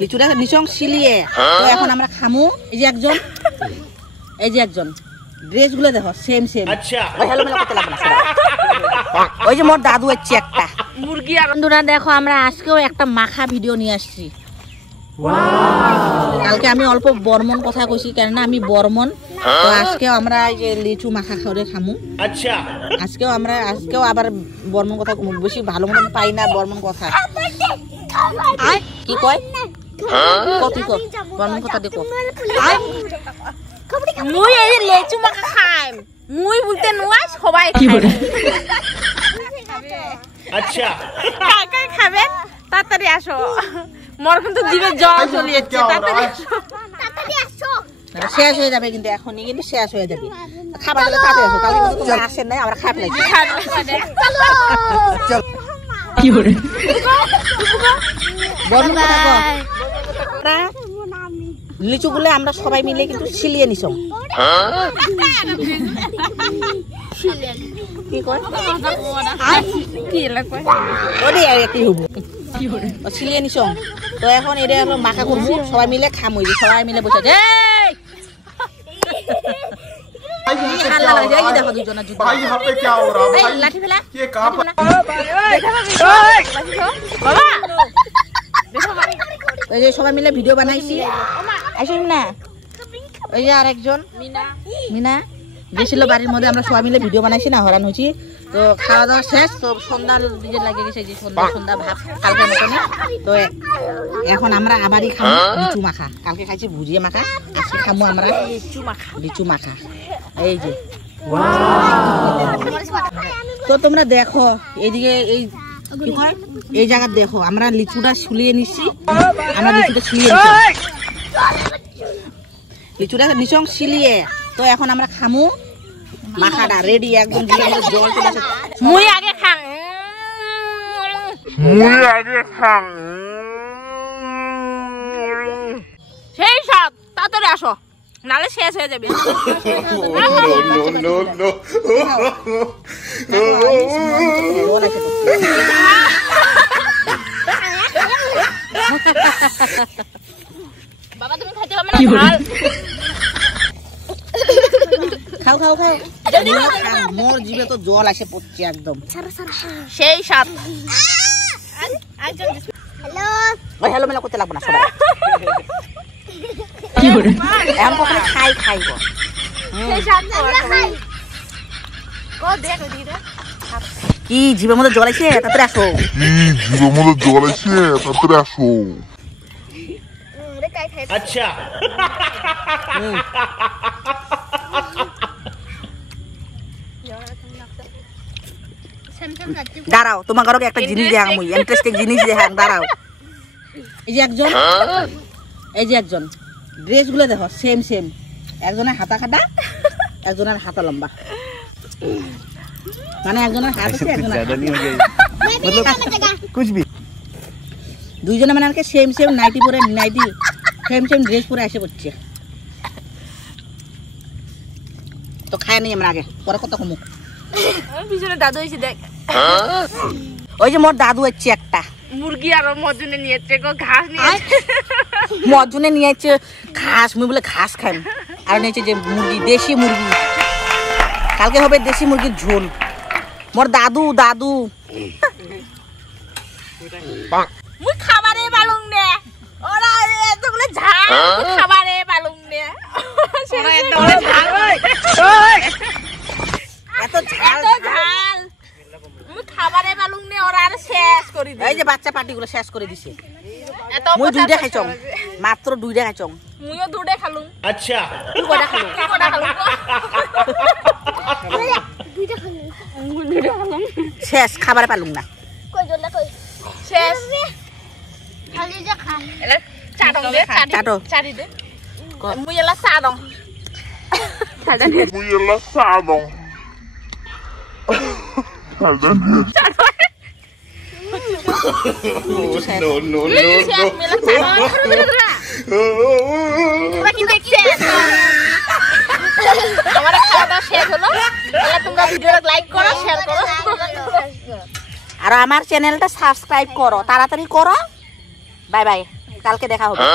লিচুটা নিচং সিলিয়ে তো এখন আমরা খামু। এই যে একজন ড্রেসগুলো দেখো সেম সেম। আচ্ছা হেলোমেলো করতে লাগবে না। ওই যে মোর দাদু হচ্ছে একটা মুরগি। বন্ধুরা দেখো আমরা আজকেও একটা মাখা ভিডিও নিয়ে আসছি। কালকে আমি অল্প বর্মন কথা কইছি কেননা আমি বর্মন, তো আজকেও আমরা এই যে লিচু মাখা খাওয়ারে খামু। আচ্ছা আজকেও আবার বর্মন কথা বেশি ভালো মতন পাই না বর্মন কথা। কি কয় কতি কো বর্মন কথা দেখো। মুই এই লিচু মাখা খাই, মুই বলতে নয় সবাই খাবে। আচ্ছা কাকা খাবে তাড়াতাড়ি আসো, মোর কিন্তু জিভে জল চলে যাচ্ছে। তাড়াতাড়ি আসো, শেষ হয়ে যাবে কিন্তু এখনই কিন্তু শেষ হয়ে যাবে। খাবার গেলে তাড়াতাড়ি আসো, কালকে কিন্তু তোমরা আসেন নাই, আমরা খাই ফেলেছি। চল কি করে বন্ধুরা লিচুগুলো আমরা সবাই মিলে কিন্তু ছিলিয়ে নিছম। কি কয় কি লাগবে ওরে কি হবো ছিলিয়ে নিছম। তো এখন এটা হলো মাখা করবো, সবাই মিলে খামুই, সবাই মিলে বসে যায়। দেখো দুজনের যুদ্ধ লাঠি ফেলা ওই যে সবাই মিলে ভিডিও বানাইছি। আসুন না ওই যে আরেকজন মিনা গেছিল বাড়ির মধ্যে, আমরা সবাই মিলে ভিডিও বানাইছি না, হরান হয়েছি। তো খাওয়া দাওয়া শেষ, তো সন্ধ্যার দিকে লাগে গেছে যে সন্ধ্যা ভাব কালকে মতন। তো এখন আমরা আবারই খাবো লিচু মাখা। কালকে খাইছি ভুজিয়া মাখা, আজকে খাবো আমরা লিচু মাখা। এই যে তো তোমরা দেখো এইদিকে এই জায়গা দেখো আমরা লিচুটা ছুলিয়ে নিচ্ছি। লিচুটা নিচং সিলিয়ে তো এখন আমরা খামু। মাখাটা রেডি একদম, জল চলে আসে। মুই আগে খাম সেই সব তাড়াতাড়ি আসো, নালে শেষ হয়ে যাবে। বাবা তুমি খাইতে হবে না, খাও খাও খাও। মোর জিভে তো জল আসে পড়ছে একদম, সেই স্বাদ। হ্যালো মেলা করতে লাগবে না সবাই, এখন কখনো খাইব কি জিভের মধ্যে জল আসে তাড়াতাড়ি আসো। আচ্ছা দাঁড়াও, তোমার ঘরে একটা জিনিস দেখাম, ইন্টারেস্টিং জিনিস দেখাম, দাঁড়াও। এই যে একজন ড্রেসগুলো দেখো সেম সেম। একজনের হাতা খাটা, একজনের হাতা লম্বা, মানে একজনের হাত আছে দুইজনে মানে আর সেম সেম নাইটি পরে, নাইটি সেম সেম ড্রেস পরে এসে পড়ছে। তো খায় নি আমরা আগে, পরে কত কমুক। পিছনে দাদু হয়েছে দেখ, ওই যে মোর দাদু হচ্ছে একটা মুরগি আর মজুনে নিয়েছে ঘাস নিয়েছে, মজুনে নিয়েছে ঘাস। মুই বলে ঘাস খাই, আর নিয়েছে যে মুরগি, দেশি মুরগি। কালকে হবে দেশি মুরগির ঝোল। মোর দাদু মুই খাবারে বালুং নে, ওরা এতগুলো ঝাল খাবারে বালুং নে, এত ঝাল মুই খাবারে বালুং নে, ওরা আর শেষ করে দিছে। এই যে বাচ্চা পার্টিগুলো শেষ করে দিছে। মুই দুইটা খাইছম, মাত্র দুইটা খাইছম। মুইও দুইটা খালুম। আচ্ছা তুই কয়টা খালু? দুইটা খালুম। শেষ খাবারে পালুম না, শেষ খালি যা খা। এলা চাটং দে, চাটো চাটি দে। মুই এলা চাটং চাটং মুই এলা চাটং চাটং চাটো। No. কি দেখছে আমার খাওয়া দাওয়া শেষ হলো। তোমরা ভিডিওটা লাইক করো, শেয়ার করো, আর আমার চ্যানেলটা সাবস্ক্রাইব করো, তাড়াতাড়ি করো। Bye bye. কালকে দেখা হবে।